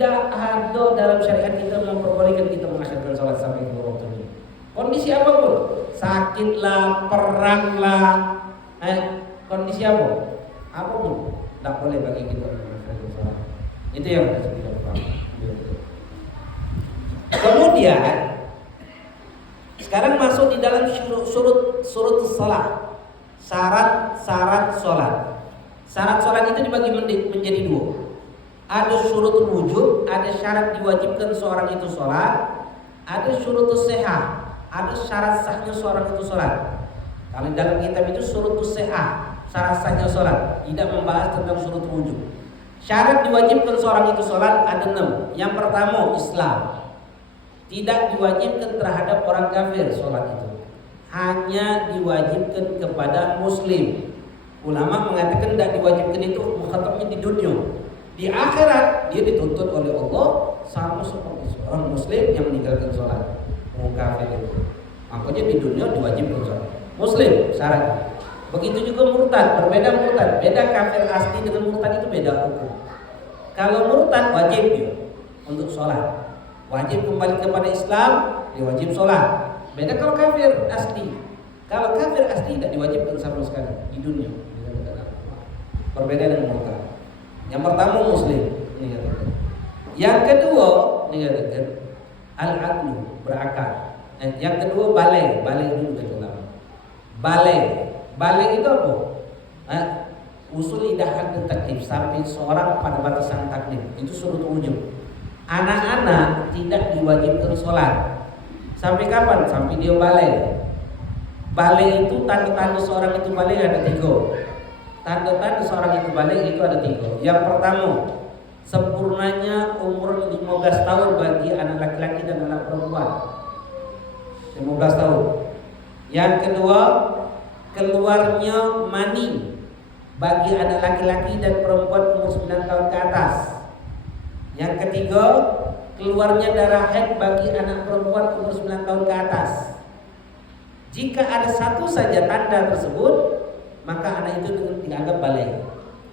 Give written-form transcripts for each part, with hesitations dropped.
tidak ada dalam syariat kita memperbolehkan kita mengasyhadkan salat sampai dua waktu. Kondisi apapun, sakitlah, peranglah, kondisi apapun, tidak boleh bagi kita mengasyhadkan salat. Itu yang harus kita pahami. Kemudian sekarang masuk di dalam surut salat. Syarat salat. Syarat salat itu dibagi menjadi dua. Ada syurutul wujub, ada syarat diwajibkan seorang itu salat. Ada syurutus sihah, ada syarat sahnya seorang itu salat. Kalau dalam kitab itu syurutus sihah, syarat sahnya salat, tidak membahas tentang syurutul wujub. Syarat diwajibkan seorang itu salat ada 6. Yang pertama Islam. Tidak diwajibkan terhadap orang kafir salat itu. Hanya diwajibkan kepada muslim. Ulama mengatakan tidak diwajibkan itu mukhatabnya di dunia. Di akhirat dia dituntut oleh Allah sama seperti seorang muslim yang meninggalkan sholat. Orang kafir itu, makanya di dunia diwajibkan sholat. Muslim syaratnya. Begitu juga murtad, berbeda murtad. Beda kafir asli dengan murtad itu beda hukum. Kalau murtad wajib dia untuk sholat, wajib kembali kepada Islam, dia wajib sholat. Beda kalau kafir asli. Kalau kafir asli tidak diwajibkan sama sekali di dunia. Berbeda dengan murtad. Yang pertama muslim, yang kedua al-aqlu, berakal. Yang kedua balai dulu kata ulama. Balai itu apa? Usul idahan dan taklif, sampai seorang pada batasan taklif. Itu surut wujub. Anak-anak tidak diwajibkan sholat. Sampai kapan? Sampai dia balai. Balai itu tanda-tanda seorang itu balai ada 3. Tanda-tanda seorang itu balik itu ada 3. Yang pertama, sempurnanya umur 15 tahun bagi anak laki-laki dan anak perempuan. 15 tahun. Yang kedua, keluarnya mani bagi anak laki-laki dan perempuan umur 9 tahun ke atas. Yang ketiga, keluarnya darah haid bagi anak perempuan umur 9 tahun ke atas. Jika ada satu saja tanda tersebut, maka anak itu dianggap balik,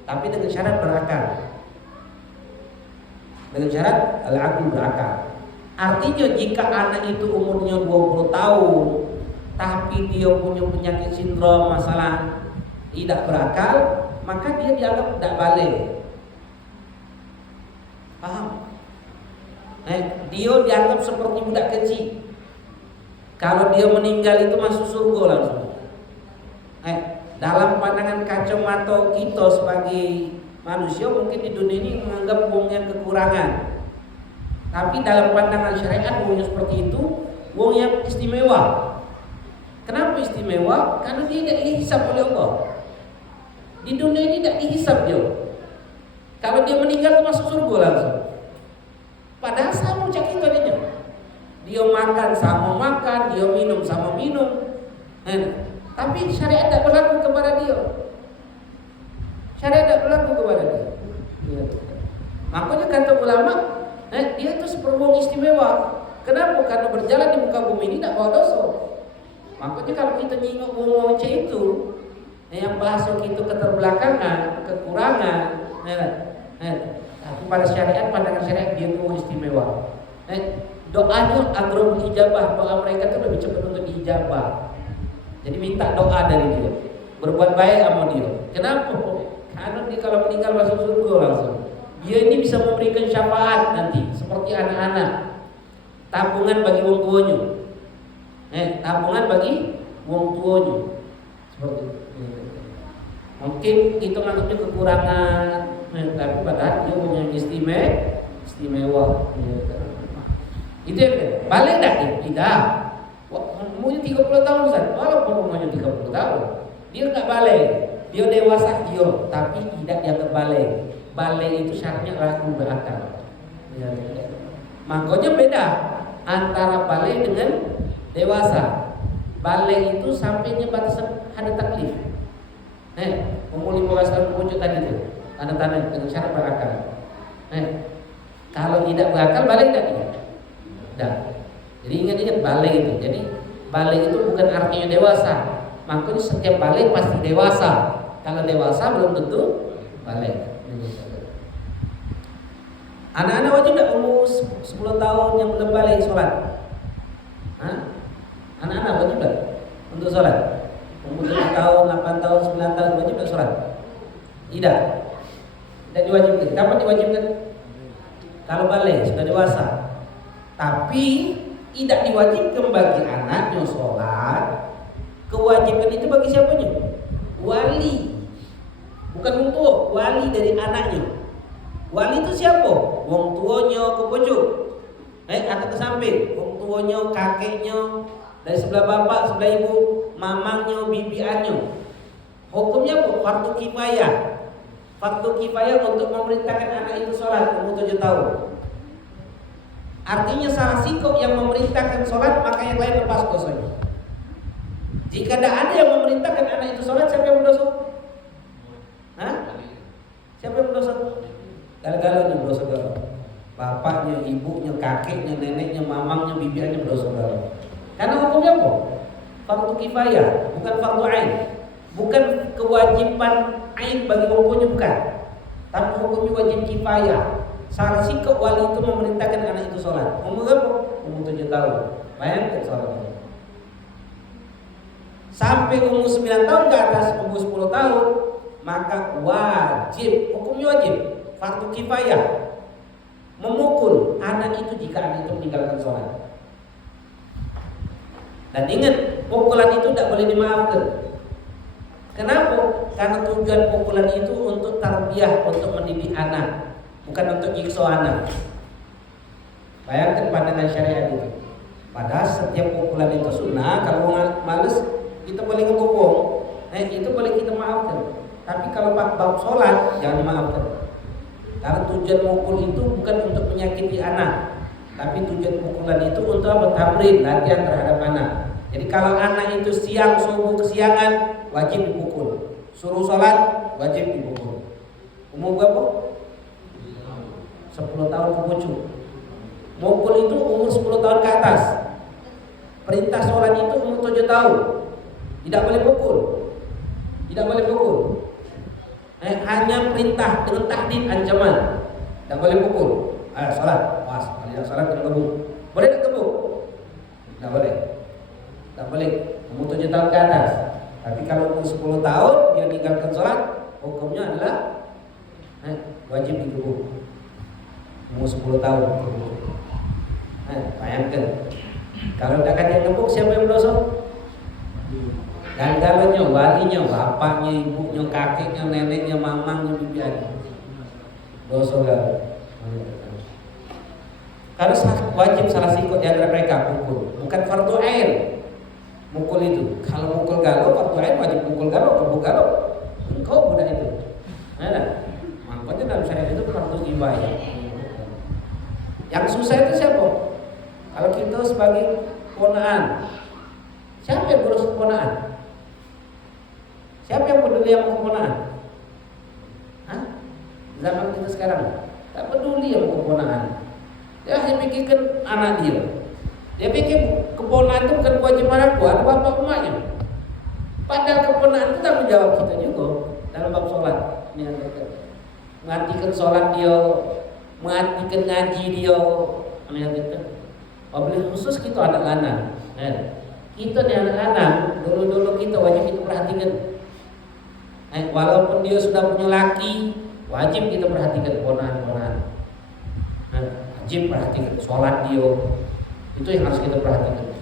tapi dengan syarat berakal. Dengan syarat al-aql berakal. Artinya jika anak itu umurnya 20 tahun tapi dia punya penyakit sindrom masalah tidak berakal, maka dia dianggap tidak balik. Paham? Dia dianggap seperti budak kecil. Kalau dia meninggal itu masuk surga langsung. Dalam pandangan kacamata kita sebagai manusia mungkin di dunia ini menganggap wong yang kekurangan. Tapi dalam pandangan syariat wong yang seperti itu wong yang istimewa. Kenapa istimewa? Karena dia tidak dihisab oleh Allah. Di dunia ini tidak dihisab dia. Kalau dia meninggal masuk surga langsung. Padahal sama cak kita dia. Dia makan sama makan, dia minum sama minum. Tapi syariat tidak berlaku kepada dia. Syariat tidak berlaku kepada dia. Makanya kata ulama, dia itu seperti wong istimewa. Kenapa? Karena berjalan di muka bumi ini tidak bawa dosa. Makanya kalau kita nyingok wong itu, yang bahasa kita keterbelakangan, kekurangan, tapi pada syariat, pandangan syariat dia itu istimewa. Doanya agrobul ijabah, doa mereka itu lebih cepat untuk diijabah. Jadi minta doa dari dia, berbuat baik sama dia. Kenapa? Karena dia kalau meninggal masuk surga langsung. Dia ini bisa memberikan syafaat nanti, seperti anak-anak. Tabungan bagi wong tuanya. Tabungan bagi wong tuanya. Seperti itu. Mungkin itu maksudnya kekurangan, tapi padahal dia punya istimewa. Itu ya, balik enggak? Tidak. Umurnya 30 tahun Ustaz. Walaupun umurnya 30 tahun, dia enggak balik. Dia dewasa dia, tapi tidak dianggap balik. Balik itu syaratnya laku berakal. Makanya beda antara balik dengan dewasa. Balik itu sampainya batasan ada taklif. Umur 15 tahun wujud tadi itu tanda-tanda dengan syarat berakal. Kalau tidak berakal balik enggak dia? Tidak. Jadi ingat-ingat balik itu. Jadi balik itu bukan artinya dewasa. Makanya setiap balik pasti dewasa. Kalau dewasa belum tentu balik. Anak-anak wajib tidak umur 10 tahun yang belum balik sholat? Hah? Anak-anak wajib tidak untuk sholat? Umur 7 tahun, 8 tahun, 9 tahun wajib tidak sholat? Tidak. Tidak diwajibkan. Kapan diwajibkan? Kalau balik, sudah dewasa. Tapi tidak diwajibkan bagi anaknya sholat. Kewajiban itu bagi siapanya? Wali. Bukan wong tua, wali dari anaknya. Wali itu siapa? Wong tuanya ke pojok, atau ke samping. Wong tuanya, kakeknya, dari sebelah bapak, sebelah ibu, mamangnya, bibiannya. Hukumnya apa? Fardu kifayah. Fardu kifayah untuk memerintahkan anak itu sholat umur 7 tahun. Artinya salah sikap yang memerintahkan sholat, maka yang lain lepas dosanya. Jika tidak ada yang memerintahkan anak itu sholat, siapa yang berdosa? Hah? Siapa yang berdosa? Galau-galau berdosa galau. Bapaknya, ibunya, kakeknya, neneknya, mamangnya, bibiannya berdosa galau. Karena hukumnya apa? Fardu kifayah, bukan fardu ain. Bukan kewajiban ain bagi hukumnya, bukan. Tapi hukumnya wajib kifayah. Salah sikap wali itu memerintahkan anak itu sholat. Umur berapa? Umur 7 tahun. Bayangkan sholatnya. Sampai umur 9 tahun ke atas, umur 10 tahun, maka wajib, hukumnya wajib, fardu kifayah, memukul anak itu jika anak itu meninggalkan sholat. Dan ingat, pukulan itu tidak boleh dimaafkan. Kenapa? Karena tujuan pukulan itu untuk tarbiyah, untuk mendidik anak, bukan untuk nyiksa anak. Bayangkan pandangan syariat itu. Padahal setiap pukulan itu sunnah. Kalau males kita boleh ngepukul, itu boleh kita maafkan. Tapi kalau bab sholat jangan dimaafkan. Karena tujuan mukul itu bukan untuk menyakiti anak, tapi tujuan pukulan itu untuk apa? Tamrin, latihan terhadap anak. Jadi kalau anak itu siang subuh kesiangan, wajib dipukul. Suruh sholat, wajib dipukul. Umur berapa? 10 tahun ke pucuk. Mukul itu umur 10 tahun ke atas. Perintah sholat itu umur 7 tahun. Tidak boleh pukul. Tidak boleh pukul. Hanya perintah dengan tahdid ancaman. Tidak boleh pukul. Sholat. Was, kalau sholat kena gebuk. Boleh tak gebuk? Tidak boleh. Tidak boleh. Umur 7 tahun ke atas. Tapi kalau umur 10 tahun dia meninggalkan sholat, hukumnya adalah wajib digebuk. Umur 10 tahun. Bayangkan. Kalau tidak kata gebuk, siapa yang berdosa? Gagalnya, walinya, bapaknya, ibunya, kakeknya, neneknya, mamangnya, bibiannya. Dosa gagal. Harus wajib salah sikap di antara mereka pukul. Bukan fardu ain. Mukul itu. Kalau mukul galau, fardu ain wajib mukul galau, gebuk galau. Engkau budak itu. Makanya dalam syariat itu fardu kifayah. Yang susah itu siapa? Kalau kita sebagai ponaan, siapa yang ngurus keponaan? Siapa yang peduli sama keponaan? Zaman kita sekarang tak peduli sama keponaan. Dia hanya pikirkan anak dia. Dia pikir keponaan itu bukan kewajiban aku, ada bapak emaknya. Padahal keponaan itu tanggung jawab kita juga dalam bab sholat. Menghatikan sholat dia, menghatikan ngaji dia. Apabila khusus kita anak anak. Kita nih anak-anak, dulu-dulu kita wajib kita perhatikan. Walaupun dia sudah punya laki, wajib kita perhatikan ponaan-ponaan. Wajib perhatikan sholat dia. Itu yang harus kita perhatikan.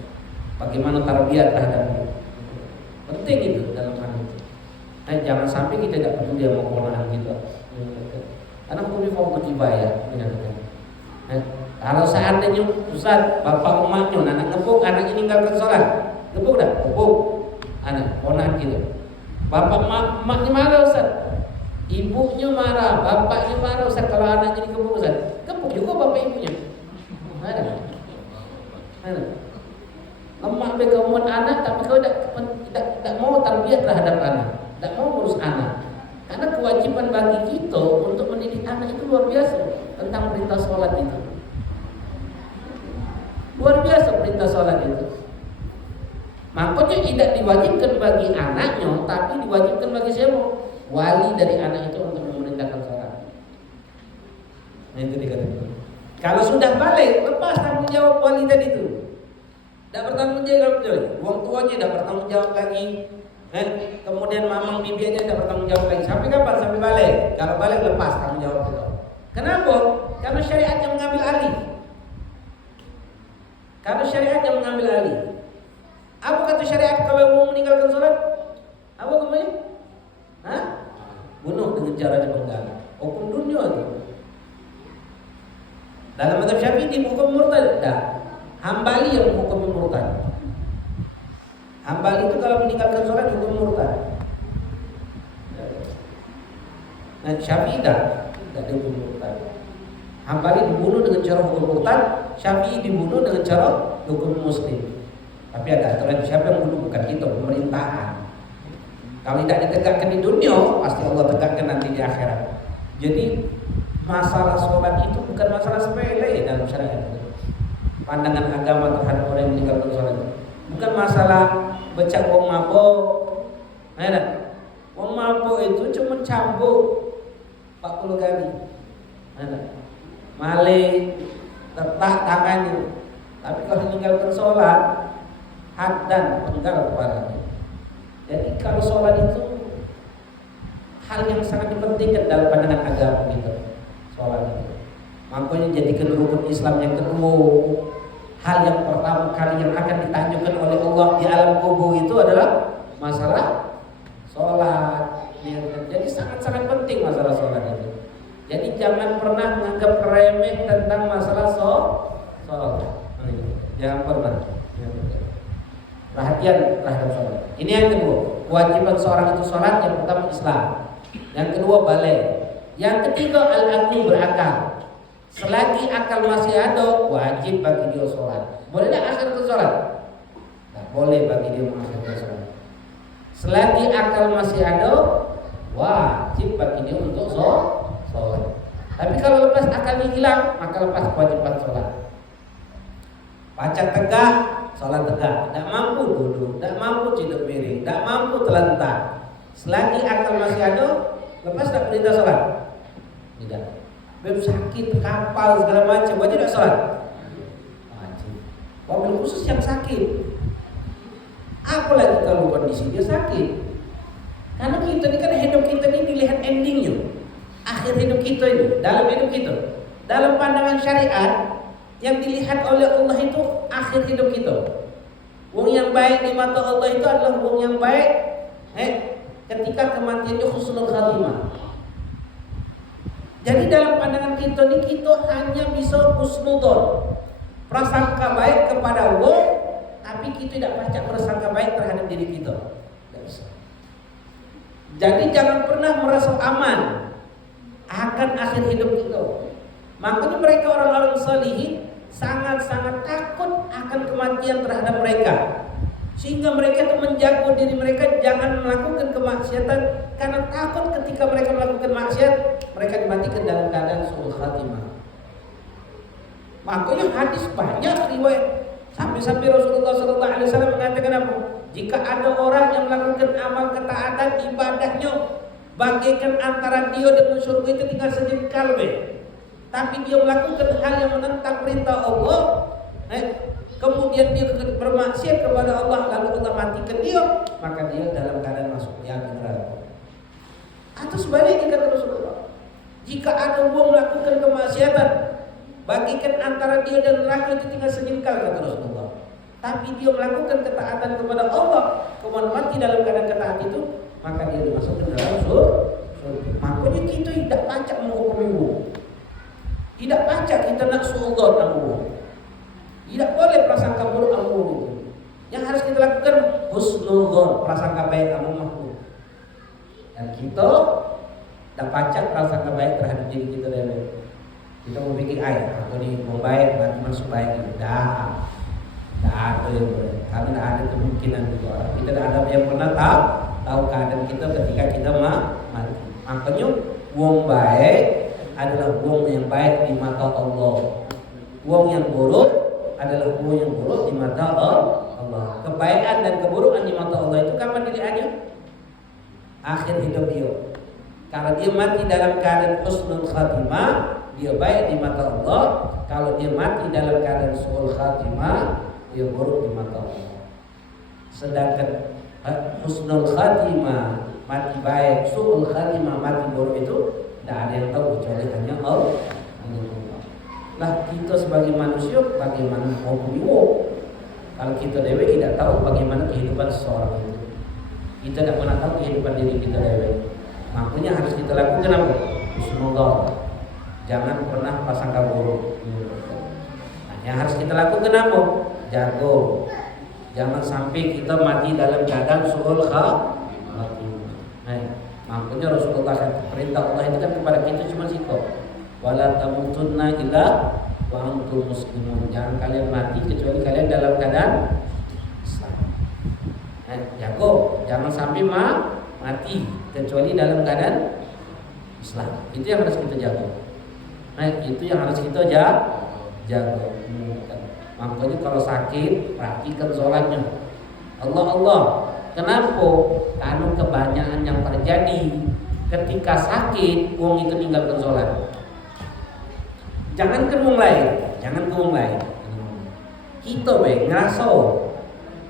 Bagaimana tarbiyah terhadap dia. Penting itu dalam hal itu. Jangan sampai kita tidak peduli sama ponaan kita. Karena hukumnya fardu kifayah. Kalau seandainya Ustaz, bapak emaknya, anak ngebuk, anaknya meninggalkan sholat, ngebuk dah, ngebuk anak, ponaan gitu. Bapak emaknya marah Ustaz, ibunya marah, bapaknya marah Ustaz kalau anaknya dikebuk Ustaz, gebuk juga bapak ibunya. Ada. Emak begawan anak, tapi kau tidak mau tarbiyah terhadap anak, tidak mau urus anak. Karena kewajiban bagi kita untuk mendidik anak itu luar biasa tentang perintah sholat itu. Luar biasa perintah sholat itu. Makanya tidak diwajibkan bagi anaknya, tapi diwajibkan bagi siapa? Wali dari anak itu untuk memerintahkan sholat. Nah, itu dikatakan. Kalau sudah balik, lepas tanggung jawab wali tadi itu. Tidak bertanggung jawab lagi. Wong tuanya tidak bertanggung jawab lagi. Kemudian mamang bibinya tidak bertanggung jawab lagi. Sampai kapan? Sampai balik. Kalau balik lepas tanggung jawab itu. Kenapa? Karena syariat yang mengambil alih. Karena syariat yang mengambil alih. Apa kata syariat kalau mau meninggalkan sholat? Apa namanya? Hah? Bunuh dengan cara dipenggal. Hukum dunia itu. Dalam mazhab Syafi'i dihukum murtad. Tidak. Hambali yang menghukum murtad. Hambali itu kalau meninggalkan sholat hukum murtad. Nah, Syafi'i tidak dihukum murtad. Hambali dibunuh dengan cara hukum murtad, Syafi'i dibunuh dengan cara hukum muslim. Tapi ada aturan, siapa yang bunuh? Bukan kita, pemerintahan. Kalau tidak ditegakkan di dunia, pasti Allah tegakkan nanti di akhirat. Jadi masalah sholat itu bukan masalah sepele dalam syariat. Pandangan agama terhadap orang yang meninggalkan sholat, bukan masalah becak wong mabok. Wong mabok itu cuma cambuk 40 kali. Malik letak tangannya. Tapi kalau meninggalkan sholat, haddan penggal kepalanya. Jadi kalau sholat itu hal yang sangat dipentingkan dalam pandangan agama kita. Sholat itu makanya jadikan rukun Islam yang kedua. Hal yang pertama kali yang akan ditanyakan oleh Allah di alam kubur itu adalah masalah sholat. Jadi sangat-sangat penting masalah sholat itu. Jadi jangan pernah menganggap remeh tentang masalah sholat. Jangan pernah. Perhatian terhadap sholat. Ini yang kedua, kewajiban seorang itu sholat. Yang pertama Islam, yang kedua balik, yang ketiga al-aqli berakal. Selagi akal masih ada, wajib bagi dia sholat. Boleh tidak akhir ke sholat? Tak boleh bagi dia mengakhirkan sholat. Selagi akal masih ada, wajib bagi dia untuk sholat. Tapi kalau lepas akalnya hilang, maka lepas kewajiban sholat. Baca tegak, sholat tegak. Tidak mampu duduk, tidak mampu tidur miring, tidak mampu terlentang. Selagi akal masih ada, lepas tak perintah sholat? Tidak. Beb sakit, kapal segala macam, wajib tak sholat? Wajib. Wabil khusus yang sakit. Apalagi kalau kondisi dia sakit. Karena kita ini kan hidup kita ini dilihat endingnya. Akhir hidup kita ini, dalam hidup kita. Dalam pandangan syariat, yang dilihat oleh Allah itu akhir hidup kita. Wong yang baik di mata Allah itu adalah wong yang baik ketika kematiannya husnul khatimah. Jadi dalam pandangan kita ini kita hanya bisa husnudzon, prasangka baik kepada Allah, tapi kita tidak baca prasangka baik terhadap diri kita. Tidak bisa. Jadi jangan pernah merasa aman akan akhir hidup kita. Makanya mereka orang-orang salihin sangat-sangat takut akan kematian terhadap mereka, sehingga mereka itu menjaga diri mereka jangan melakukan kemaksiatan, karena takut ketika mereka melakukan maksiat mereka dimatikan dalam keadaan suul khatimah. Makanya hadis banyak riwayat sampai Rasulullah SAW mengatakan apa? Jika ada orang yang melakukan amal ketaatan ibadahnya bagaikan antara dia dan surga itu tinggal sejengkal, tapi dia melakukan hal yang menentang perintah Allah, kemudian dia bermaksiat kepada Allah, lalu Allah matikan dia, maka dia dalam keadaan masuk neraka. Atau sebaliknya kata Rasulullah, jika ada orang melakukan kemaksiatan bagikan antara dia dan neraka itu tinggal sejengkal, kata Rasulullah, tapi dia melakukan ketaatan kepada Allah, kemudian mati dalam keadaan ketaat itu, maka dia dimasukkan dalam surga. Makanya kita tidak pacak menghukumi Allah, tidak pacak kita nak suudzon Allah, tidak boleh prasangka buruk Allah itu. Yang harus kita lakukan husnudzon, prasangka baik Allah makhluk. Dan kita tak pacak prasangka baik terhadap diri kita dari kita mau bikin ayat atau di mau baik nanti masuk baik itu dah ada yang boleh, karena tidak ada kemungkinan juga orang kita tidak ada yang pernah tahu keadaan kita ketika kita mati. Makanya wong baik adalah wong yang baik di mata Allah, wong yang buruk adalah wong yang buruk di mata Allah. Kebaikan dan keburukan di mata Allah itu kapan dilihatnya? Akhir hidup dia. Kalau dia mati dalam keadaan husnul khatimah, dia baik di mata Allah. Kalau dia mati dalam keadaan su'ul khatimah, dia buruk di mata Allah. Sedangkan husnul khatimah, mati baik, su'ul khatimah, mati buruk itu tidak ada yang tahu kecuali hanya Allah. Lah kita sebagai manusia bagaimana mau biwo? Kalau kita dewe tidak tahu bagaimana kehidupan seseorang itu. Kita tidak pernah tahu kehidupan diri kita dewe. Makanya harus kita lakukan apa? Husnul. Jangan pernah prasangka buruk. Nah, yang harus kita lakukan apa? Jago. Jangan sampai kita mati dalam keadaan su'ul khatimah. Nah, makanya Rasulullah perintah Allah itu kan kepada kita cuma sikap. Wala tamutunna illa wa antum muslimun. Jangan kalian mati kecuali kalian dalam keadaan Islam. Nah, jago. Jangan sampai mati kecuali dalam keadaan Islam. Itu yang harus kita jaga. Nah, itu yang harus kita jaga. Makanya kalau sakit, perhatikan sholatnya. Allah. Kenapa? Karena kebanyakan yang terjadi ketika sakit, wong itu tinggalkan sholat. Jangan ke wong lain. Kita ngerasa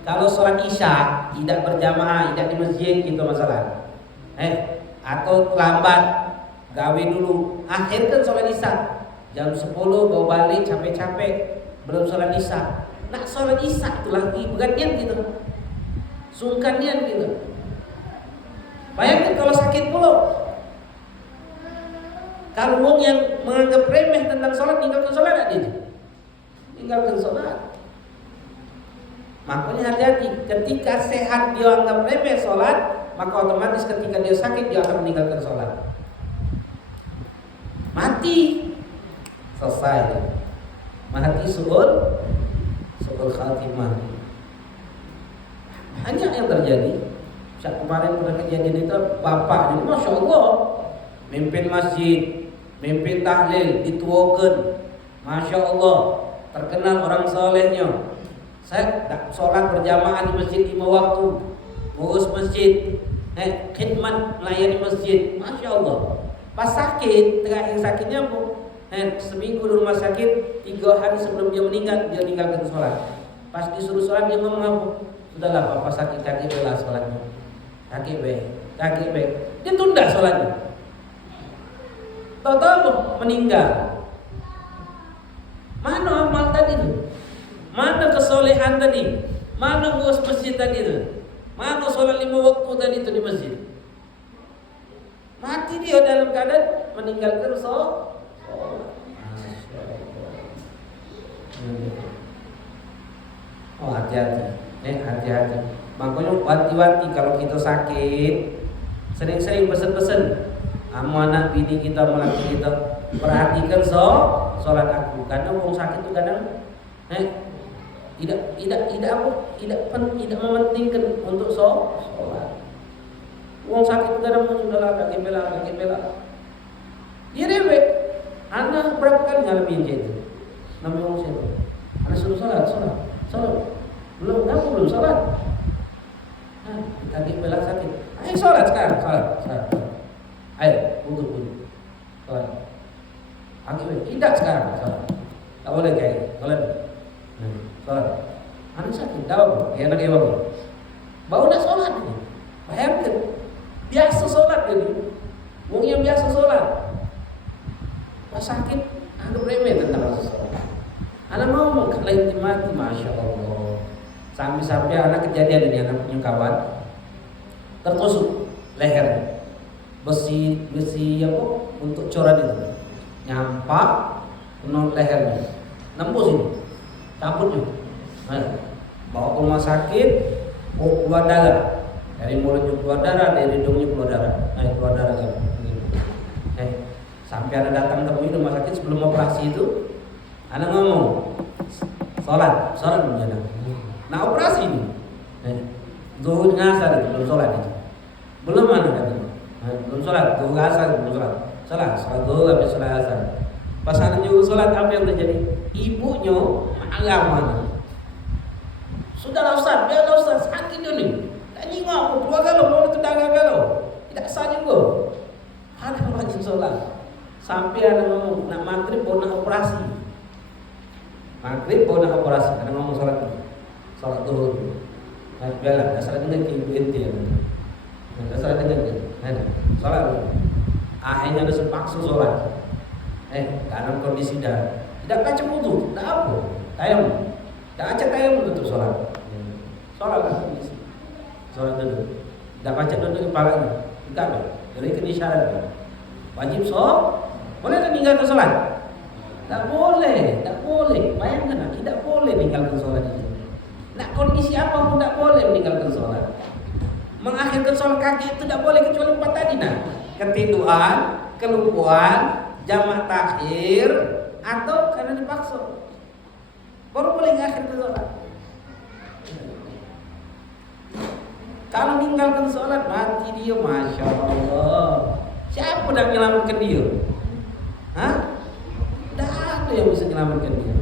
kalau sholat isya tidak berjamaah, tidak di masjid, kita masalah. Atau lambat, gawe dulu, akhirkan sholat isya jam 10 bawa balik capek-capek belum sholat isya. Nak sholat isya itu lagi begatnya gitu, sungkannya gitu. Bayangkan kalau sakit pula. Kalau wong yang menganggap remeh tentang sholat, tinggalkan sholat aja. Tinggalkan sholat. Makanya hati-hati, ketika sehat dia anggap remeh sholat, maka otomatis ketika dia sakit dia akan meninggalkan sholat. Mati, selesai. Mati su'ul khatimah. Banyak yang terjadi. Kemarin pada kejadian itu bapak ini, masya Allah, mimpin masjid, mimpin tahlil, dituakan, masya Allah, terkenal orang solehnya. Saya sholat berjamaah di masjid 5 waktu, ngurus masjid, khidmat melayani masjid, masya Allah. Pas sakit, terakhir sakitnya bu, seminggu di rumah sakit, 3 hari sebelum dia meninggal, dia tinggalkan sholat. Pas disuruh sholat dia ngomong apa? Sudahlah, papa sakit kaki bela sholatnya, kaki baik, dia tunda sholatnya. Tahu meninggal. Mana amal tadi itu? Mana kesolehan tadi? Mana ngurus masjid tadi itu? Mana sholat 5 waktu tadi itu di masjid? Mati dia dalam keadaan meninggalkan sholat. Oh, hati-hati. Hati-hati. Makanya wanti-wanti kalau kita sakit, sering-sering pesen-pesen sama anak bini kita, melaki kita, perhatikan sholat aku. Karena orang sakit itu kadang tidak mementingkan untuk sholat. Orang sakit itu kadang sudahlah kaki bela. Dia rewek. Anak berapa kali ngalamin itu? Namanya orang siapa? Anak suruh sholat. Belum sholat. Kaki bela sakit. Ayo sholat sekarang, sholat. Ayo, wudhu. Sholat. Kaki bela, tidak sekarang, sholat. Tak boleh kayak, sholat. Anak sakit, tak apa? Ya anak bagus. Baru dah sholat ni. Bayangkan, biasa sholat jadi. Wong yang biasa sholat. Pas sakit, anggap remeh tentang rasa sholat. Anak mau mengklaim mati, masya Allah. Sampai anak kejadian ini, anak punya kawan tertusuk leher besi apa untuk coran itu nyampak kena lehernya, nembus ini, cabutnya. Bawa ke rumah sakit, keluar darah dari mulutnya, keluar darah dari hidungnya, keluar darah kan. Sampai anak datang ke rumah sakit sebelum operasi itu, anak ngomong sholat menjaga. Nah operasi ini, zuhur ngasar itu belum sholat itu, belum ada katanya, belum sholat, zuhur ngasar belum sholat zuhur habis sholat asar. Pas anak nyuruh sholat apa yang terjadi? Ibunya agama. Sudahlah Ustaz, biarlah Ustaz, sakit ini. Tak nyingok, keluar galau, mau tetangga galau, tidak sah juga. Anak rajin sholat, Sampai ada ngomong nak maghrib baru nak operasi. Maghrib baru nak operasi. Ada ngomong salat zuhur. Nah, biarlah dasar dengan ke ibu ente ya. Dasar dengan ke. Salat. Akhirnya ada sepaksa salat. Dalam kondisi tidak baca wudu, tidak apa. Tayamum. Tidak baca tayamum untuk salat. Salat kan kondisi. Salat dulu. Tidak baca dulu kepalanya. Tidak apa. Jadi kena syarat. Wajib boleh tak meninggalkan salat? Tak boleh. Bayangkan, tidak boleh meninggalkan salat itu. Nak kondisi apa pun tak boleh meninggalkan salat. Mengakhirkan salat kaki itu tidak boleh kecuali 4 tadi nah. Ketiduran, kelumpuhan, jamak takhir, atau karena dipaksa. Baru boleh mengakhirkan salat. Kalau meninggalkan salat mati dia, masya Allah. Siapa nak menyelamatkan dia? Tak ada yang bisa menyelamatkan dia.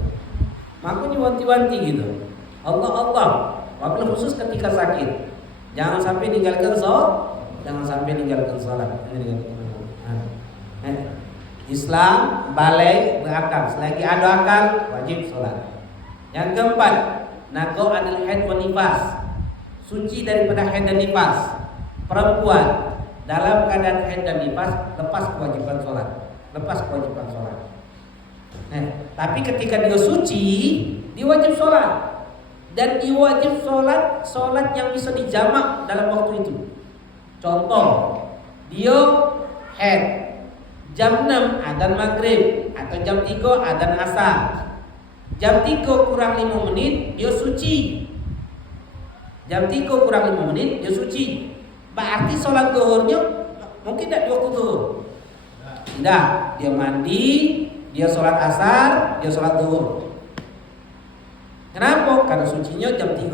Makanya wanti-wanti gitu. Allah, wabil khusus ketika sakit. Jangan sampai meninggalkan salat. Islam balai berakal. Selagi ada akal wajib salat. Yang keempat, nago anil haid wa nifas. Suci daripada haid dan nifas. Perempuan dalam keadaan haid dan nifas lepas kewajiban salat. Tapi ketika dia suci, dia wajib salat. Dan dia wajib salat yang bisa dijamak dalam waktu itu. Contoh, dia haid jam 6 adzan maghrib atau jam 3 adzan asar. Jam 3 kurang 5 menit dia suci. Berarti salat zuhurnya mungkin tidak di waktu zuhur. Tidak, dia mandi, dia salat asar, dia salat zuhur. Kenapa? Karena sucinya jam 3.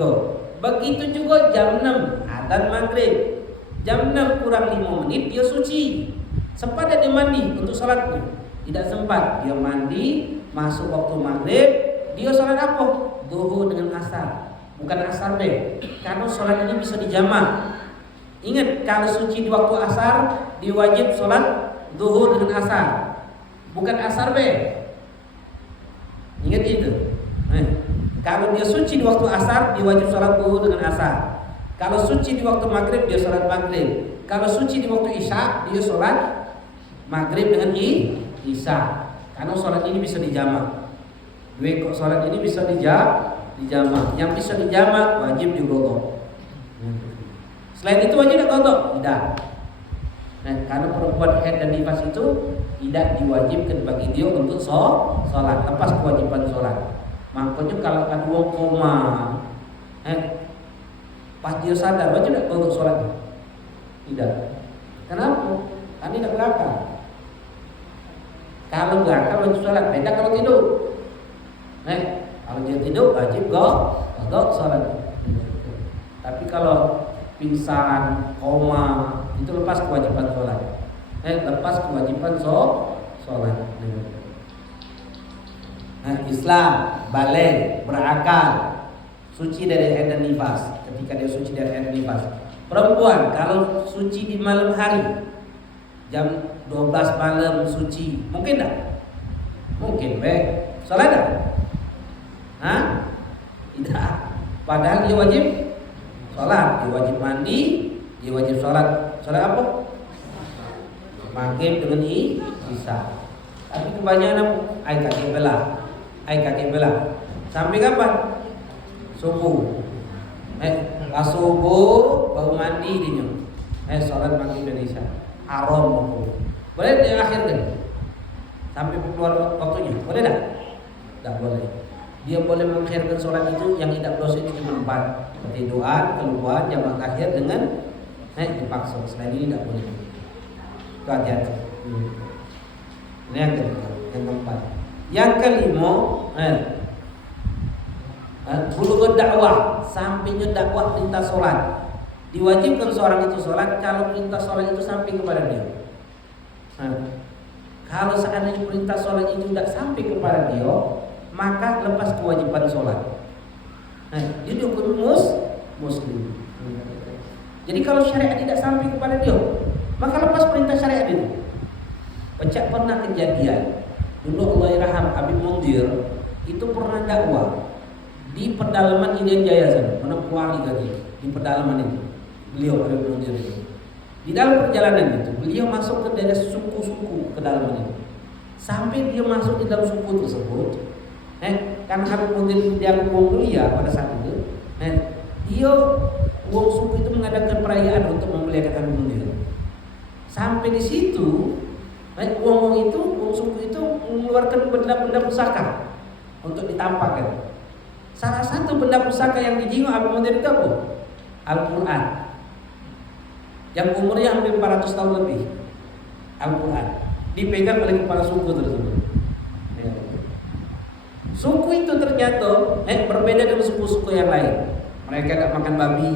Begitu juga jam 6 adzan maghrib. Jam 6 kurang 5 menit dia suci. Sempat dia mandi untuk salatnya? Tidak sempat. Dia mandi, masuk waktu maghrib, dia salat apa? Zuhur dengan asar. Bukan asar B. Karena salat ini bisa dijamak. Ingat, kalau suci di waktu asar, dia wajib salat zuhur dengan asar. Bukan asar B. Ingat itu. Kalau dia suci di waktu asar, dia wajib salat zuhur dengan asar. Kalau suci di waktu maghrib, dia salat maghrib. Kalau suci di waktu isya, dia salat maghrib dengan isya. Karena salat ini bisa dijamak. Dua salat ini bisa dijamak. Yang bisa dijamak wajib digodok. Selain itu wajib tidak godok? Tidak. Karena perempuan haid dan nifas itu tidak diwajibkan bagi dia untuk sholat, lepas kewajiban sholat. Makanya kalau ada orang koma, pas dia sadar wajib tidak untuk sholat? Tidak. Kenapa? Kan tidak berakal. Kalau berakal wajib sholat. Beda kalau tidur. Kalau dia tidur wajib godok sholat. Tapi kalau pingsan, koma, itu lepas kewajiban sholat. Lepas kewajiban sholat. Islam balik berakal, suci dari haid dan nifas. Ketika dia suci dari haid dan nifas. Perempuan kalau suci di malam hari, jam 12 malam suci, mungkin tak? Mungkin, baik. Sholat tak? Tidak. Padahal dia wajib sholat, dia wajib mandi, dia wajib sholat. Sholat apa? Maghrib dengan isya. Tapi kebanyakan ai kaki belah. Sampai kapan? Subuh. Pas subuh baru mandi dia. Sholat maghrib dan isya. Haram. Boleh diakhirkan sampai keluar waktunya? Boleh tak? Tak boleh. Dia boleh mengakhirkan sholat itu yang tidak dosa itu cuma 4. Ketiduran, keluar, jamak akhir dengan dipaksa. Selain ini tidak boleh. Itu hati-hati. Ini yang kedua, yang keempat. Yang kelima, bulughud dakwah, sampainya dakwah perintah sholat. Diwajibkan seorang itu sholat kalau perintah sholat itu sampai kepada dia. Kalau seandainya perintah sholat itu tidak sampai kepada dia, maka lepas kewajiban sholat. Dia dihukum muslim. Jadi kalau syariat tidak sampai kepada dia, maka lepas perintah syariat itu. Pecah pernah kejadian. Dulu Allahyarham Habib Mundir itu pernah dakwah di pedalaman Irian Jaya sana, Manokwari tadi, di pedalaman itu. Beliau Habib Mundir itu. Di dalam perjalanan itu, beliau masuk ke daerah suku-suku kedalaman itu. Sampai dia masuk di dalam suku tersebut, karena Habib Mundir dia wong mulia pada saat itu, dia wong suku itu mengadakan perayaan untuk memuliakan Habib Mundir. Sampai di situ, wong suku itu mengeluarkan benda-benda pusaka untuk ditampakkan. Salah satu benda pusaka yang dijingok Habib Mundir itu apa? Al-Quran, yang umurnya hampir 400 tahun lebih. Al-Quran dipegang oleh kepala suku tersebut. Suku itu ternyata berbeda dengan suku-suku yang lain. Mereka tidak makan babi,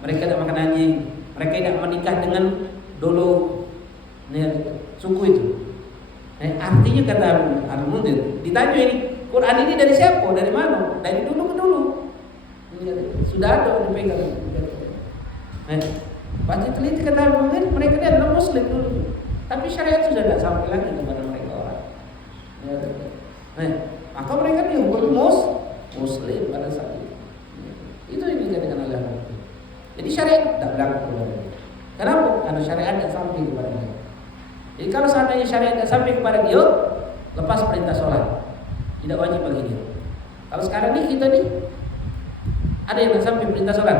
mereka tidak makan anjing, mereka tidak menikah dengan dulu suku itu. Artinya kata Habib Mundir, ditanya ini Quran ini dari siapa? Dari mana? Dari dulu ke dulu. Sudah ada dipegang. Pasti teliti kata Habib Mundir, mereka dia adalah Muslim dulu. Tapi syariat sudah tidak sampai lagi kepada mereka orang. Maka mereka dihukum Muslim pada saat itu. Itu yang dikatakan oleh Habib Mundir. Jadi syariat tidak berlaku kepada mereka. Kenapa? Karena syariat tidak sampai kepada mereka. Jadi kalau seandainya syariat tidak sampai kepada dia, lepas perintah sholat, tidak wajib bagi dia. Kalau sekarang ini kita nih, ada yang tidak sampai perintah sholat,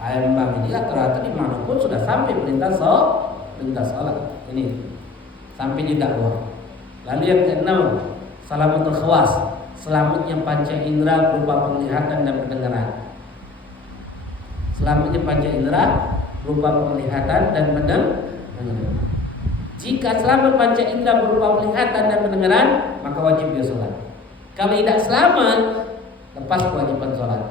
Palembang ini rata-rata dimanapun sudah sampai perintah sholat. Ini sampai di dakwah. Lalu yang keenam, salamatul khawas, selamatnya panca indera berupa penglihatan dan pendengaran. Selamatnya panca indera berupa penglihatan dan pendengaran. Jika selamat panca indera berupa penglihatan dan pendengaran, maka wajib dia sholat. Kalau tidak selamat, lepas kewajiban sholat.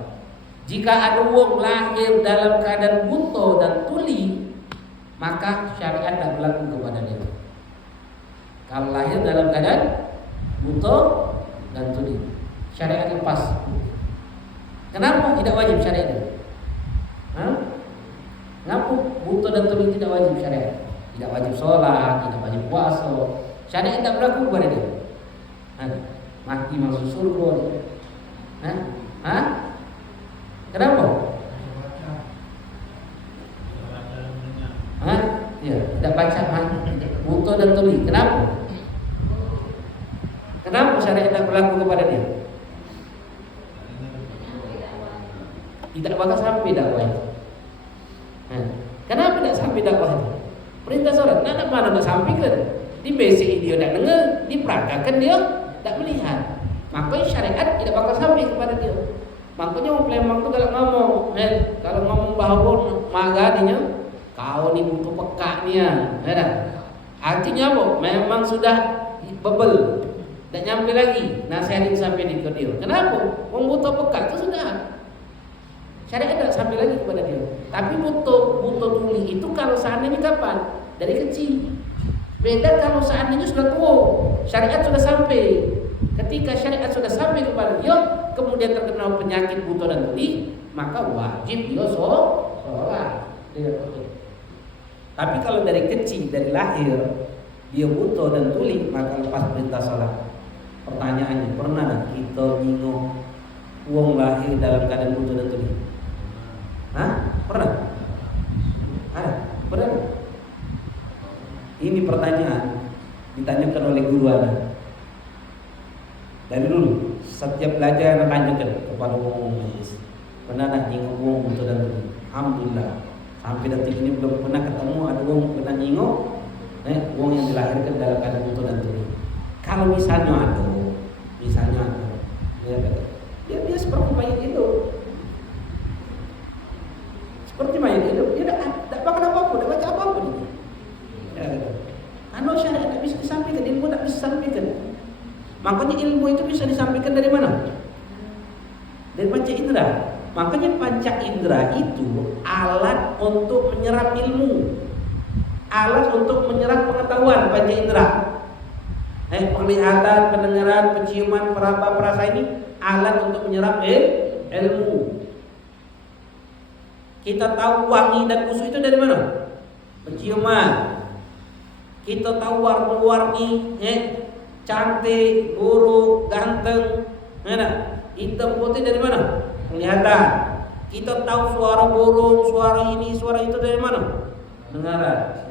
Jika ada wong lahir dalam keadaan buta dan tuli, maka syariat tidak berlaku kepada dia. Kalau lahir dalam keadaan buta dan tuli, syariat lepas. Kenapa tidak wajib syariat? Kenapa buta dan tuli tidak wajib syariat? Tidak wajib sholat, tidak wajib puasa. Syariat tidak berlaku kepada dia. Mati masuk surga. Kenapa? Ya, tidak baca buta dan tuli. Kenapa? Kenapa syariat tidak berlaku kepada dia? Tidak bakal sampai dakwah. Kenapa tidak sampai dakwah? Perintah sholat, nak mana tidak sampai kan? Di basic dia tidak dengar, diperagakan dia tidak melihat. Maka syariat tidak bakal sampai kepada dia. Makanya orang Palembang tu kalau ngomong, kalau ngomong bahawa magadinya, kau ni butuh peka ni artinya apa? Memang sudah bebel, tak nyampe lagi nasihatin sampai di ke dia. Kenapa? Orang butuh peka itu sudah. Syariat tidak sampai lagi kepada dia. Tapi butuh tuli itu kalau seandainya kapan? Dari kecil. Beda kalau seandainya sudah tua, syariat sudah sampai. Ketika syariat sudah sampai kepada dia, kemudian terkena penyakit buta dan tuli, maka wajib dia sholat. Tapi kalau dari kecil, dari lahir, dia buta dan tuli, maka lepas perintah sholat. Pertanyaannya, pernah kita bingung uang lahir dalam keadaan buta dan tuli? Pernah? Ada? Pernah? Ini pertanyaan ditanyakan oleh guru anak. Dari dulu setiap belajar tanyakan kepada wong majelis. Pernah nak nyingok wong buta dan tuli? Alhamdulillah sampai detik ini belum pernah ketemu ada wong pernah nyingok wong yang dilahirkan dalam keadaan buta dan tuli. Kalau misalnya ada, dia seperti mayat hidup. Seperti mayat hidup, dia tidak makan apa-apa, tidak baca apa-apa. Karena syariat tidak bisa disampaikan, ilmu tidak bisa disampaikan. Makanya ilmu itu bisa disampaikan dari mana? Dari panca indera. Makanya panca indera itu alat untuk menyerap ilmu, alat untuk menyerap pengetahuan. Panca indera, penglihatan, pendengaran, penciuman, peraba, perasa ini alat untuk menyerap ilmu. Kita tahu wangi dan busuk itu dari mana? Penciuman. Kita tahu warna-warni, cantik, buruk, ganteng, hitam putih dari mana? Penglihatan. Kita tahu suara burung, suara ini, suara itu dari mana? Dengaran.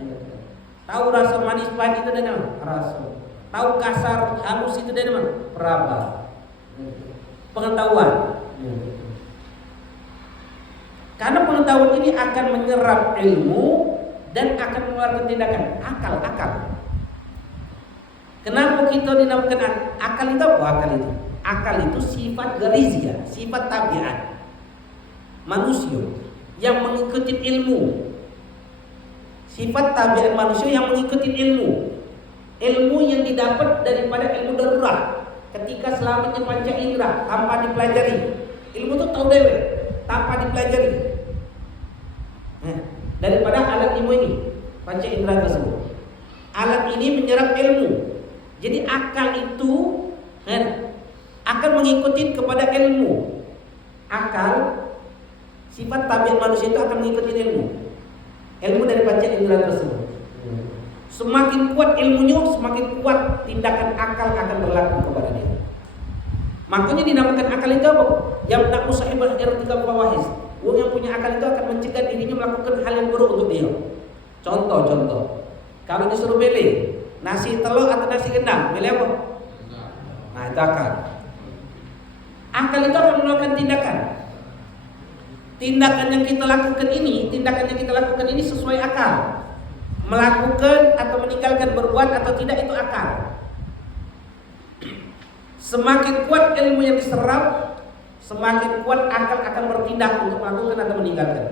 Tahu rasa manis pahit itu dari mana? Rasa. Tahu kasar halus itu dari mana? Peraba. Pengetahuan. Karena pengetahuan ini akan menyerap ilmu dan akan mengeluarkan tindakan. Akal. Kenapa kita dinamakan akal itu apa? Akal itu sifat garizia, sifat tabiat manusia yang mengikuti ilmu. Sifat tabiat manusia yang mengikuti ilmu. Ilmu yang didapat daripada ilmu darurat. Ketika selamanya panca indera tanpa dipelajari. Ilmu itu tahu dewe tanpa dipelajari. Daripada alat ilmu ini, panca indera tersebut. Alat ini menyerap ilmu. Jadi akal itu akan mengikuti kepada ilmu. Akal, sifat tabiat manusia itu akan mengikuti ilmu. Ilmu dari panca indera tersebut. Semakin kuat ilmunya, semakin kuat tindakan akal akan berlaku kepada dia. Makanya dinamakan akal itu apa? Yang tak musahibah irtikab fawahis. Orang yang punya akal itu akan mencegah dirinya melakukan hal yang buruk untuk dia. Contoh. Kalau disuruh milih nasi telur atau nasi gendang, milih apa? Nah, itu akal. Akal itu akan melakukan tindakan. Tindakan yang kita lakukan ini sesuai akal. Melakukan atau meninggalkan, berbuat atau tidak, itu akal. Semakin kuat ilmu yang diserap, semakin kuat akal akan bertindak untuk melakukan atau meninggalkan.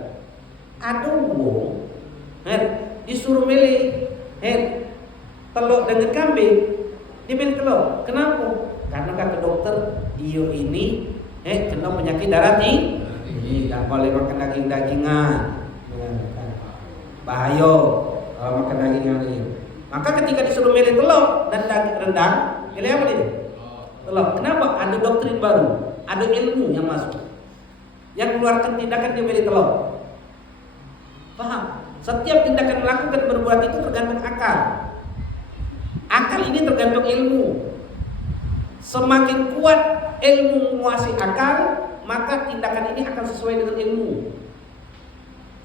Aduh, disuruh milih telur dengan kambing, dia milih telur. Kenapa? Karena kata dokter, dia ini kena penyakit darah tinggi, tak boleh makan daging-dagingan, bahaya kalau makan dagingan ini. Maka ketika disuruh milih telur dan daging rendang, milih apa dia? Telur. Kenapa? Ada doktrin baru, ada ilmu yang masuk, yang mengeluarkan tindakan dia milih telur. Paham? Setiap tindakan melakukan berbuat itu tergantung akal. Akal ini tergantung ilmu. Semakin kuat ilmu menguasai akal, maka tindakan ini akan sesuai dengan ilmu.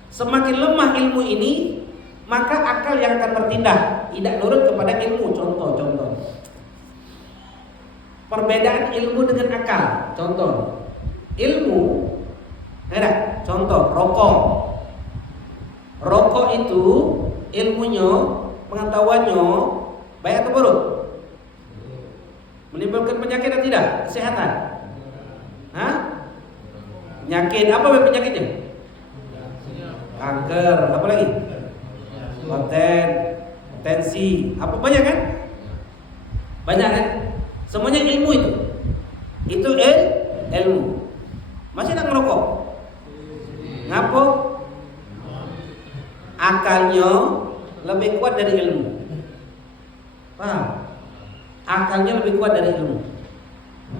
Semakin lemah ilmu ini, maka akal yang akan bertindak, tidak nurut kepada ilmu. Contoh. Perbedaan ilmu dengan akal. Contoh. Ilmu, contoh rokok. Rokok itu ilmunya, pengetahuannya baik atau buruk? Menimbulkan penyakit atau tidak? Kesehatan? Penyakit, apa penyakitnya? Kanker, apa lagi? Tensi, apa banyak kan? Banyak kan? Semuanya ilmu itu. Itu ilmu. Masih tak ngerokok? Ngapa? Akalnya lebih kuat dari ilmu. Paham? Akalnya lebih kuat dari ilmu.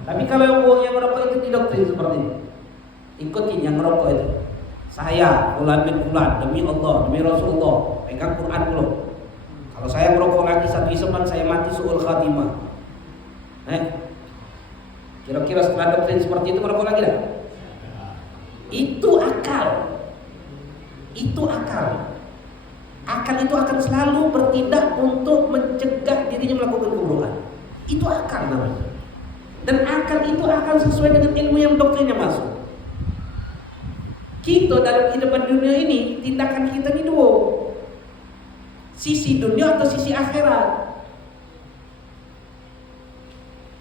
Tapi kalau orang yang merokok itu didoktrin seperti ini, ikutin yang merokok itu. Saya bulan bin bulan, demi Allah, demi Rasulullah, pegang Quran dulu. Kalau saya merokok lagi satu iseman, saya mati su'ul khatimah. Kira-kira setelah doktrin seperti itu merokok lagi dah? Itu akal. Akal itu akan selalu bertindak untuk mencegah dirinya melakukan keburukan. Itu akal namanya. Dan akal itu akan sesuai dengan ilmu yang doktrinnya masuk. Kita dalam kehidupan dunia ini, tindakan kita ini dua. Sisi dunia atau sisi akhirat.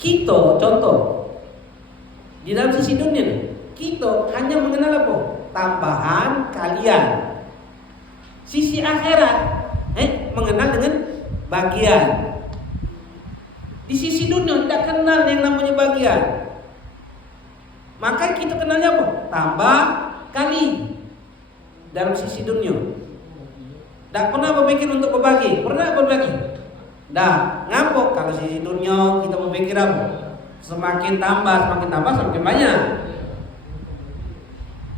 Kita, contoh, di dalam sisi dunia, kita hanya mengenal apa? Tambahan kalian. Sisi akhirat, mengenal dengan bagian. Di sisi dunia tidak kenal yang namanya bagian. Maka kita kenalnya apa? Tambah kali. Dalam sisi dunia tidak pernah berpikir untuk berbagi. Pernah berbagi? Dah, ngapok kalau sisi dunia kita berpikir apa? Semakin tambah, semakin banyak.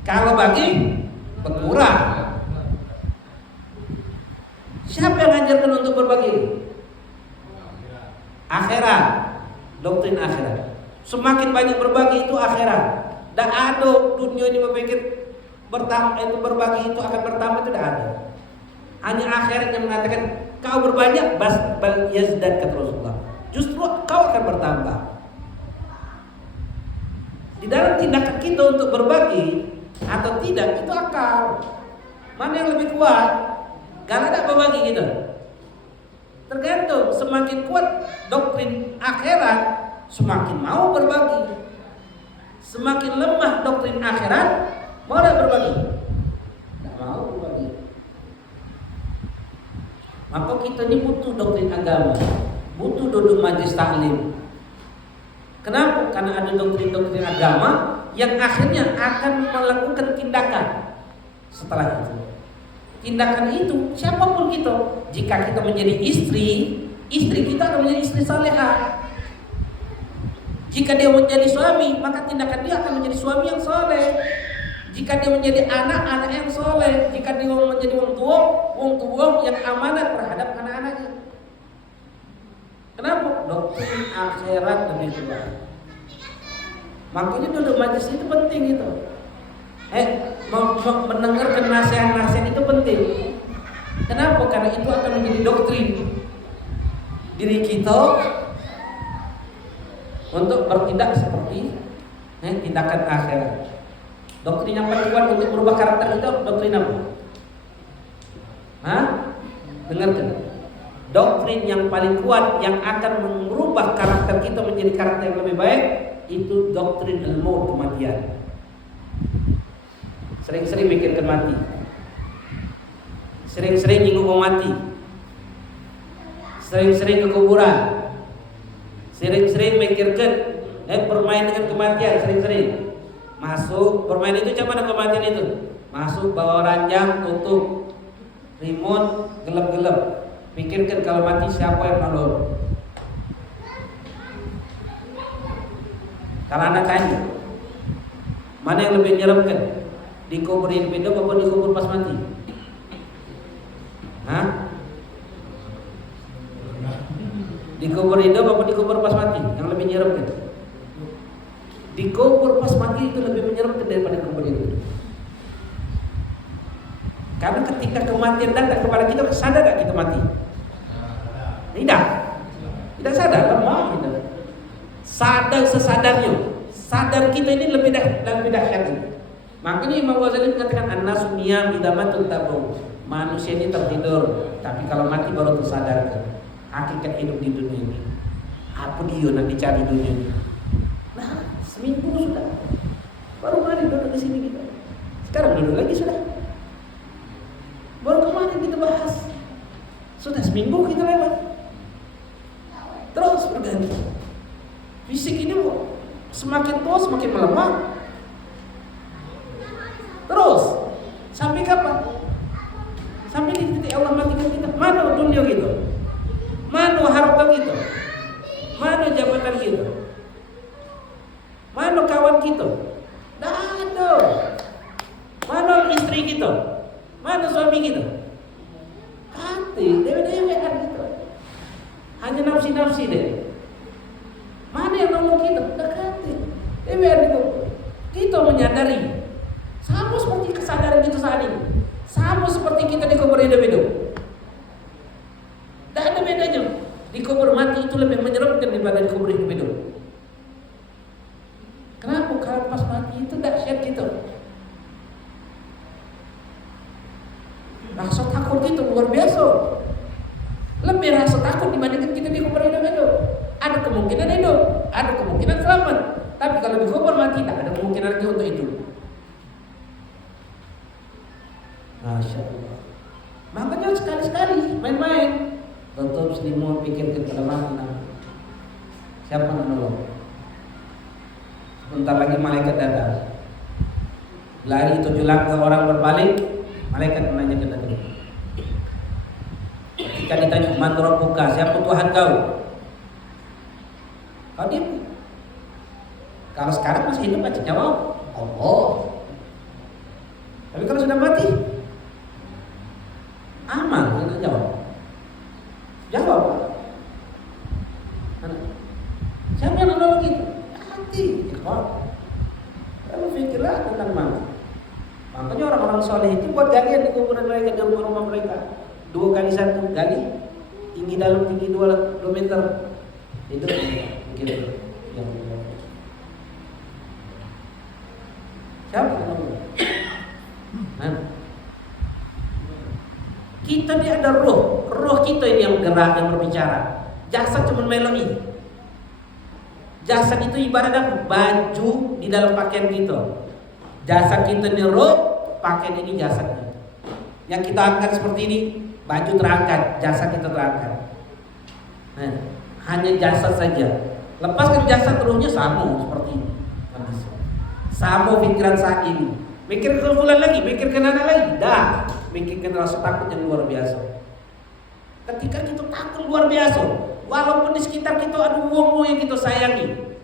Kalau bagi, berkurang. Siapa yang ngajarkan untuk berbagi? Akhirat, doktrin akhirat. Semakin banyak berbagi itu akhirat. Tak ada dunia ini berpikir berbagi itu akan bertambah, itu tidak ada. Hanya akhirat yang mengatakan kau berbanyak bal yazdad, kata Rasulullah. Justru kau akan bertambah. Di dalam tindakan kita untuk berbagi atau tidak itu akal. Mana yang lebih kuat? Kalau tidak berbagi gitu. Tergantung, semakin kuat doktrin akhirat, semakin mau berbagi. Semakin lemah doktrin akhirat, mau tidak berbagi? Tidak mau berbagi. Maka kita ini butuh doktrin agama, butuh duduk majlis taklim. Kenapa? Karena ada doktrin-doktrin agama yang akhirnya akan melakukan tindakan setelah itu. Tindakan itu siapapun kita, jika kita menjadi istri kita akan menjadi istri salehah. Jika dia menjadi suami, maka tindakan dia akan menjadi suami yang soleh. Jika dia menjadi anak yang soleh. Jika dia menjadi wong tua yang amanat terhadap anak-anaknya. Kenapa? Doktrin akhirat lebih kuat. Makanya duduk majlis itu penting itu. Mendengarkan nasihat-nasihat itu penting. Kenapa? Karena itu akan menjadi doktrin diri kita untuk bertindak seperti tindakan akhirat. Doktrin yang paling kuat untuk merubah karakter itu doktrin apa? Dengarkan. Doktrin yang paling kuat yang akan merubah karakter kita menjadi karakter yang lebih baik itu doktrin al-maut, kematian. Sering-sering mikirkan mati. Sering-sering nyinggung mati. Sering-sering ke kuburan. Sering-sering mikirkan bermain dengan kematian, sering-sering. Masuk, bermain itu macam mana kematian itu? Masuk bawa ranjang, tutup remote, gelap-gelap. Pikirkan kalau mati siapa yang nolong. Kalau anak tanya, mana yang lebih menyeramkan? Dikubur hidup apa dikubur pas mati? Dikubur hidup apa dikubur pas mati? Yang lebih menyeramkan? Dikubur pas mati itu lebih menyeramkan daripada dikubur hidup. Karena ketika kematian datang kepada kita, sadar tak kita mati? Tidak sadar, lemah kita. Sadar sesadarnya. Sadar kita ini lebih dahsyat. Makanya Imam Ghazali mengatakan an-nasu niyam idza matul tabu. Manusia ini tertidur, tapi kalau mati baru tersadarkan hakikat hidup di dunia ini. Apa dia nak dicari dunia ini? Nah, seminggu sudah. Baru kemarin duduk di sini kita. Sekarang duduk lagi sudah. Baru kemarin kita bahas. Sudah seminggu kita lewat. Terus berganti. Fisik ini semakin tua semakin melemah. Terus sampai kapan? Sampai di titik Allah matikan kita. Mana dunia kita? Mana harta kita? Mana jabatan kita? Mana kawan kita? Tidak ada. Mana istri kita? Mana suami kita? Hati, dewe-dewean kita. Hanya nafsi-nafsi deh. Mana yang nolong kita? Dekati. Dewean itu. Kita menyadari. Sama seperti kesadaran kita saat ini. Sama seperti kita dikubur hidup-hidup. Tidak ada bedanya. Dikubur mati itu lebih menyeramkan daripada dikubur hidup-hidup. Kenapa? Kalau pas mati itu dahsyat gitu. Rasa takut itu luar biasa. Lebih rasa takut dibandingkan kita dikubur hidup-hidup. Ada kemungkinan hidup, ada kemungkinan selamat. Tapi kalau dikubur mati tidak ada kemungkinan lagi untuk hidup. Masya Allah. Makanya sekali-sekali main-main. Tentu muslimun pikir ke dalam siapa yang nolong? Sebentar lagi malaikat datang. Lari 7 langkah orang berpaling, malaikat menanyakan datang. Ketika ditanya man rabbuka, siapa Tuhan kau? Kau diam. Kalau sekarang masih hidup aja jawab Allah. Tapi kalau sudah mati, aman. Anda jawab. Jawab. Siapa yang nolong kita? Hati. Kamu pikirlah tentang mati. Makanya orang-orang soleh itu buat galian di kuburan mereka, di rumah-rumah mereka. 2 kali 1 gali, tinggi dalam, tinggi 2 meter. Itu begitu. Siapa? Kita ini ada roh kita ini yang gerak, yang berbicara. Jasad cuma melodi. Jasad itu ibarat baju di dalam pakaian kita. Jasad kita ini roh, pakaian ini jasadnya. Yang kita angkat seperti ini, baju terangkat, jasad kita terangkat. Nah, hanya jasad saja. Lepaskan jasad, rohnya sama seperti ini. Sama pikiran saat ini. Mikir ke bulan lagi, mikir ke anak lagi. Dah, mikirkan rasa takut yang luar biasa. Ketika kita takut luar biasa, walaupun di sekitar kita ada wong yang kita sayangi,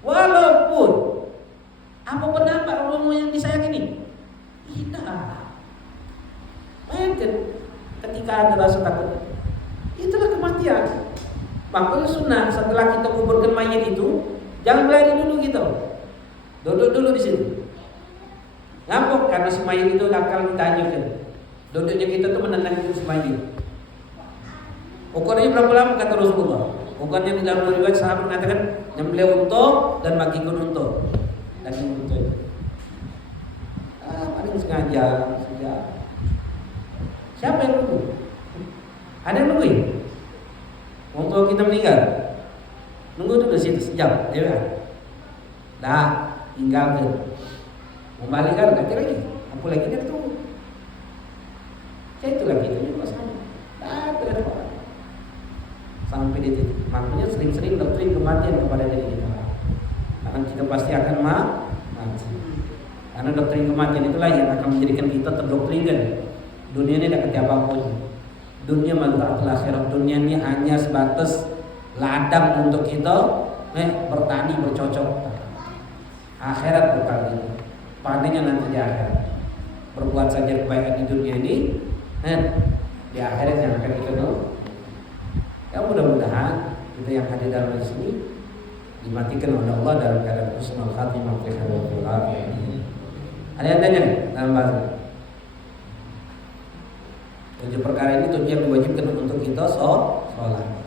walaupun apa pendapat wong yang disayang ini, tidak. Bayangkan ketika ada rasa takut, itulah kematian. Makanya sunnah setelah kita kuburkan mayat itu, jangan berlari dulu gitu. Duduk dulu di situ. Ngapok karena si mayat itu akal ditanya kan. Duduknya kita tuh menenangkan si mayat. Ukurnya berapa lama kata Rasulullah? Ukurnya di dalam riwayat sahabat mengatakan nyembelih unta dan magikan unta. Daging unta. Paling sengaja. Siapa yang nunggu? Ada yang nungguin? Untuk kita meninggal. Nunggu dulu di situ sejam, ya kan? Dah, tinggalkan. Mau balik kan nanti lagi. Apa lagi dia tunggu. Ya itu lagi itu juga sama. Ada sampai di titik. Makanya sering-sering doktrin kematian kepada diri kita. Karena kita pasti akan mati. Karena doktrin kematian itulah yang akan menjadikan kita terdoktrinkan. Dunia ini tidak ketiap apapun. Dunia manfaatul akhirat. Dunia ini hanya sebatas ladang untuk kita bertani bercocok. Akhirat bukan itu. Panennya nanti di akhirat. Berbuat saja kebaikan di dunia ini, di akhirat yang akan kita tahu. Ya mudah-mudahan kita yang hadir dalam sini dimatikan oleh Allah dalam keadaan husnul khatimah fi hadatul akhirah. Ada yang tanya dalam bahasa? 7 perkara ini 7 yang diwajibkan untuk kita sholat.